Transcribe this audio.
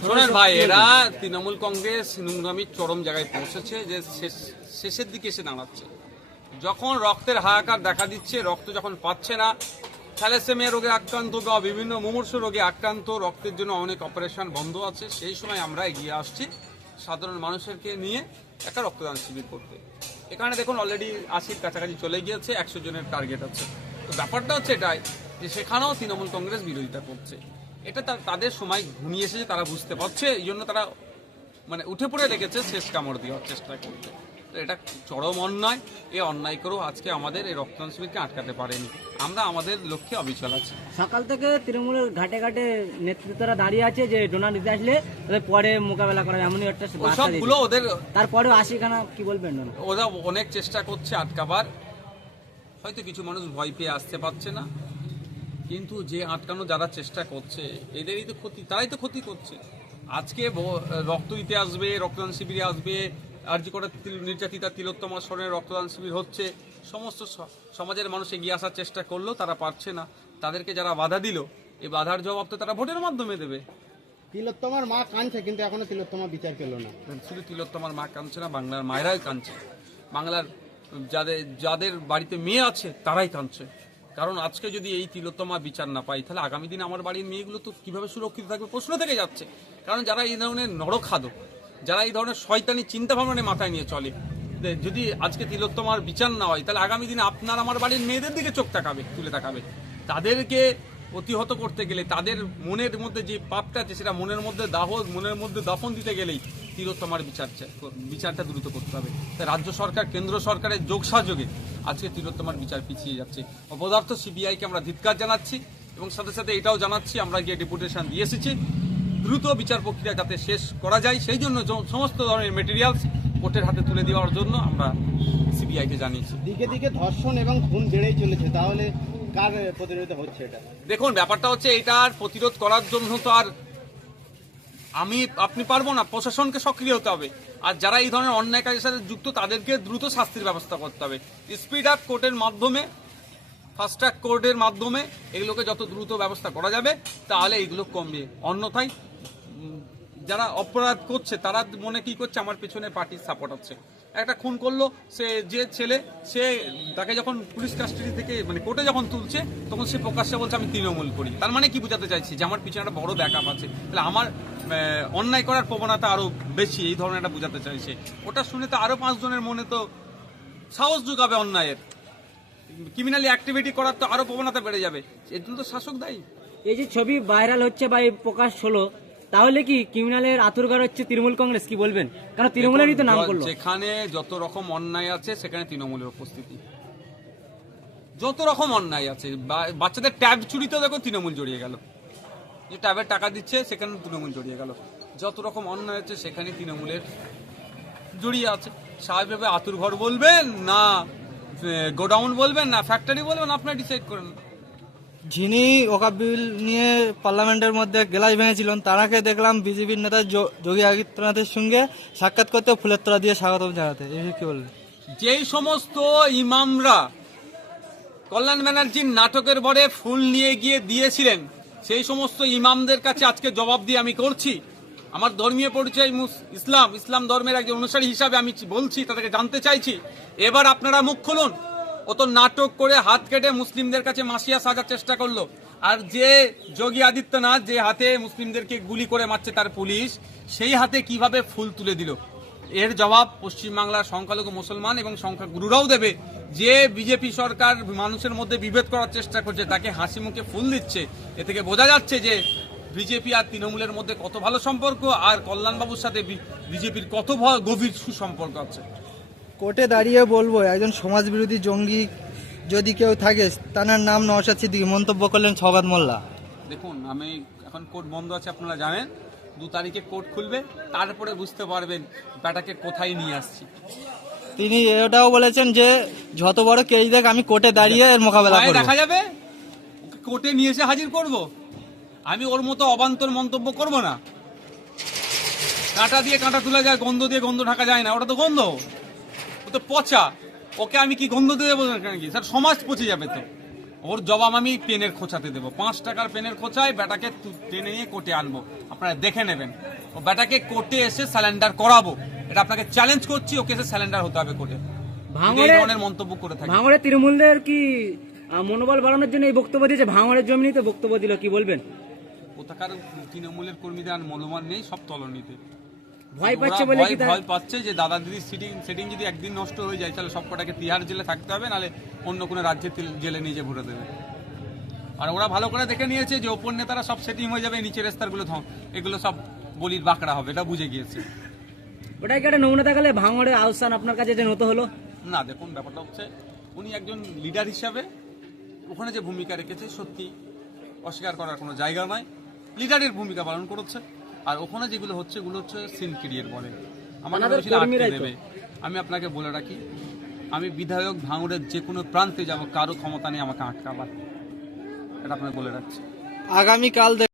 শোনেন ভাই এরা তৃণমূল কংগ্রেস নোংরামির চরম জায়গায় পৌঁছেছে যে শেষের দিকে এসে দাঁড়াচ্ছে যখন রক্তের হাহাকার দেখা দিচ্ছে রক্ত যখন পাচ্ছে না থ্যালাসেমিয়া রোগে আক্রান্ত বা বিভিন্ন মুমূর্ষ রোগে আক্রান্ত রক্তের জন্য অনেক অপারেশন বন্ধ আছে সেই সময় আমরা এগিয়ে আসছি সাধারণ মানুষেরকে নিয়ে একটা রক্তদান শিবির করতে এখানে দেখুন অলরেডি আশির কাছাকাছি চলে গিয়েছে একশো জনের টার্গেট আছে তো ব্যাপারটা হচ্ছে এটাই যে সেখানেও তৃণমূল কংগ্রেস বিরোধিতা করছে এটা তাদের সময় ঘুমিয়ে এসেছে তারা বুঝতে পারছে এই জন্য তারা মানে উঠে পড়ে রেখেছে শেষ কামড় দেওয়ার চেষ্টা করতে তো এটা চরম অন্যায় এ অন্যায় করেও আজকে আমাদের এই রক্তদান শিবিরকে আটকাতে পারেনি আমরা আমাদের লক্ষ্যে অবিচল আছি সকাল থেকে তৃণমূলের ঘাটে ঘাটে নেতৃত্বরা দাঁড়িয়ে আছে যে ডোনা নিতে আসলে পরে মোকাবেলা করা এমনই একটা সবগুলো ওদের তারপরেও আসিখানা কি বলবেন ওরা অনেক চেষ্টা করছে আটকাবার হয়তো কিছু মানুষ ভয় পেয়ে আসতে পারছে না কিন্তু যে আটকানো যারা চেষ্টা করছে এদেরই তো ক্ষতি তারাই তো ক্ষতি করছে আজকে রক্ত দিতে আসবে রক্তদান শিবিরে আসবে আর যে কটা নির্যাতিতা তিলোত্তমা স্মরণে রক্তদান শিবির হচ্ছে সমস্ত সমাজের মানুষ এগিয়ে আসার চেষ্টা করলো তারা পারছে না তাদেরকে যারা বাধা দিল এই বাধার জবাব তো তারা ভোটের মাধ্যমে দেবে তিলোত্তমার মা কাঁদছে কিন্তু এখনো তিলোত্তমা বিচার পেল না শুধু তিলোত্তমার মা কাঁদছে না বাংলার মায়েরাই কাঁদছে বাংলার যাদের যাদের বাড়িতে মেয়ে আছে তারাই কাঁদছে কারণ আজকে যদি এই তিলোত্তমা বিচার না পাই তাহলে আগামী দিন আমার বাড়ির মেয়েগুলো তো কীভাবে সুরক্ষিত থাকবে প্রশ্ন থেকে যাচ্ছে কারণ যারা এই ধরনের নরখাদক যারা এই ধরনের শয়তানি চিন্তাভাবনা মাথায় নিয়ে চলে যদি আজকে তিলোত্তমার বিচার না হয় তাহলে আগামী দিনে আপনার আমার বাড়ির মেয়েদের দিকে চোখ তাকাবে তুলে তাকাবে তাদেরকে প্রতিহত করতে গেলে তাদের মনের মধ্যে যে পাপটা আছে সেটা মনের মধ্যে দাহ মনের মধ্যে দাফন দিতে গেলেই তিলোত্তমার বিচার বিচারটা দ্রুত করতে হবে তাই রাজ্য সরকার কেন্দ্র সরকারের যোগ সাহযোগে আজকে তিলোত্তমার বিচার পিছিয়ে যাচ্ছে অপদার্থ সিবিআইকে আমরা ধিৎকার জানাচ্ছি এবং সাথে সাথে এটাও জানাচ্ছি আমরা গিয়ে ডেপুটেশন দিয়ে এসেছি দ্রুত বিচার প্রক্রিয়া যাতে শেষ করা যায় সেই জন্য সমস্ত ধরনের মেটেরিয়ালস কোর্টের হাতে তুলে দেওয়ার জন্য আমরা সিবিআইকে জানিয়েছি দিকে দিকে ধর্ষণ এবং খুন বেড়েই চলেছে তাহলে কার প্রতিরোধ হচ্ছে এটা দেখুন ব্যাপারটা হচ্ছে এটার প্রতিরোধ করার জন্য তো আর আমি আপনি পারবো না প্রশাসনকে সক্রিয় হতে হবে আর যারা এই ধরনের অন্যায় কাজের সাথে যুক্ত তাদেরকে দ্রুত শাস্তির ব্যবস্থা করতে হবে স্পিড আপ কোর্টের মাধ্যমে ফাস্ট ট্র্যাক কোর্টের মাধ্যমে এগুলোকে যত দ্রুত ব্যবস্থা করা যাবে তাহলে এগুলো কমবে অন্যথায় যারা অপরাধ করছে তারা মনে কি করছে আমার পেছনে পার্টির সাপোর্ট আছে একটা খুন করলো সে যে ছেলে সে তাকে যখন পুলিশ কাস্টাডি থেকে মানে কোর্টে যখন তুলছে তখন সে প্রকাশ্যে বলছে আমি তৃণমূল করি তার মানে কি বোঝাতে চাইছি যে আমার পিছনে একটা বড় ব্যাক আছে তাহলে আমার অন্যায় করার প্রবণতা আরও বেশি এই ধরনের একটা বোঝাতে চাইছে ওটা শুনে তো আরও পাঁচজনের মনে তো সাহস যোগাবে অন্যায়ের ক্রিমিনালি অ্যাক্টিভিটি করার তো আরও প্রবণতা বেড়ে যাবে এর জন্য তো শাসক দায়ী এই যে ছবি ভাইরাল হচ্ছে বা এই প্রকাশ হলো তাহলে কি ক্রিমিনালের আতুরগার হচ্ছে তৃণমূল কংগ্রেস কি বলবেন কারণ তৃণমূলেরই তো নাম করলো যেখানে যত রকম অন্যায় আছে সেখানে তৃণমূলের উপস্থিতি যত রকম অন্যায় আছে বাচ্চাদের ট্যাব চুরিতে দেখো তৃণমূল জড়িয়ে গেল যে ট্যাবের টাকা দিচ্ছে সেখানে তৃণমূল জড়িয়ে গেল যত রকম অন্যায় আছে সেখানে তৃণমূলের জড়িয়ে আছে স্বাভাবিকভাবে আতুর ঘর বলবেন না গোডাউন বলবেন না ফ্যাক্টরি বলবেন আপনার ডিসাইড করেন যিনি ওকা বিল নিয়ে পার্লামেন্টের মধ্যে গেলাস ভেঙেছিলেন তারাকে দেখলাম বিজেপির নেতা যোগী আদিত্যনাথের সঙ্গে সাক্ষাৎ করতে ফুলের তোলা দিয়ে স্বাগত জানাতে এই কি বললেন যেই সমস্ত ইমামরা কল্যাণ ব্যানার্জির নাটকের বরে ফুল নিয়ে গিয়ে দিয়েছিলেন সেই সমস্ত ইমামদের কাছে আজকে জবাব দিয়ে আমি করছি আমার ধর্মীয় পরিচয় ইসলাম ইসলাম ধর্মের একজন অনুসারী হিসাবে আমি বলছি তাদেরকে জানতে চাইছি এবার আপনারা মুখ খুলুন অত নাটক করে হাত কেটে মুসলিমদের কাছে মাসিয়া সাজার চেষ্টা করলো আর যে যোগী আদিত্যনাথ যে হাতে মুসলিমদেরকে গুলি করে মারছে তার পুলিশ সেই হাতে কিভাবে ফুল তুলে দিল এর জবাব পশ্চিমবাংলার সংখ্যালঘু মুসলমান এবং সংখ্যা গুরুরাও দেবে যে বিজেপি সরকার মানুষের মধ্যে বিভেদ করার চেষ্টা করছে তাকে হাসি মুখে ফুল দিচ্ছে এ থেকে বোঝা যাচ্ছে যে বিজেপি আর তৃণমূলের মধ্যে কত ভালো সম্পর্ক আর কল্যাণবাবুর সাথে বিজেপির কত গভীর সুসম্পর্ক আছে কোর্টে দাঁড়িয়ে বলবো একজন সমাজবিরোধী জঙ্গি যদি কেউ থাকে তার নাম নওশাদ সিদ্দিকি মন্তব্য করলেন সবাদ মোল্লা দেখুন আমি এখন কোর্ট বন্ধ আছে আপনারা জানেন দু তারিখে কোর্ট খুলবে তারপরে বুঝতে পারবেন ব্যাটাকে কোথায় নিয়ে আসছি তিনি এটাও বলেছেন যে যত বড় কেজ দেখ আমি কোর্টে দাঁড়িয়ে এর মোকাবেলা করব দেখা যাবে কোর্টে নিয়ে এসে হাজির করব আমি ওর মতো অবান্তর মন্তব্য করব না কাঁটা দিয়ে কাঁটা তোলা যায় গন্ধ দিয়ে গন্ধ ঢাকা যায় না ওটা তো গন্ধ ও তো পচা ওকে আমি কি গন্ধ দিয়ে দেবো নাকি স্যার সমাজ পচে যাবে তো ওর জবাব আমি পেনের খোঁচাতে দেবো পাঁচ টাকার পেনের খোঁচায় ব্যাটাকে টেনে নিয়ে কোটে আনবো আপনারা দেখে নেবেন ও ব্যাটাকে কোটে এসে স্যালেন্ডার করাবো এটা আপনাকে চ্যালেঞ্জ করছি ওকে এসে স্যালেন্ডার হতে হবে কোটে মন্তব্য করে থাকে ভাঙড়ে তৃণমূলের কি মনোবল বাড়ানোর জন্য এই বক্তব্য দিয়েছে ভাঙড়ের জমিনিতে বক্তব্য দিল কি বলবেন কোথাকার তৃণমূলের কর্মীদের আর নেই সব তলনিতে ভয় পাচ্ছে ভয় পাচ্ছে যে দাদা দিদির সিটিং সিটিং যদি একদিন নষ্ট হয়ে যায় তাহলে সবকটাকে তিহার জেলে থাকতে হবে নাহলে অন্য কোনো রাজ্যে জেলে নিজে ভরে দেবে আর ওরা ভালো করে দেখে নিয়েছে যে ওপর নেতারা সব সেটিং হয়ে যাবে নিচের ধ এগুলো সব বলির বাঁকড়া হবে এটা বুঝে গিয়েছে ওটাই কি একটা নমুনা থাকলে ভাঙড়ে আহসান আপনার কাছে যে নত হলো না দেখুন ব্যাপারটা হচ্ছে উনি একজন লিডার হিসাবে ওখানে যে ভূমিকা রেখেছে সত্যি অস্বীকার করার কোনো জায়গা নয় লিডারের ভূমিকা পালন করছে আর ওখানে যেগুলো হচ্ছে ওগুলো হচ্ছে সিন ক্রিয়েট বলে আমাদের দেবে আমি আপনাকে বলে রাখি আমি বিধায়ক ভাঙড়ের যে কোনো প্রান্তে যাব কারো ক্ষমতা নেই আমাকে আটকাবার এটা আপনাকে বলে রাখছি আগামীকাল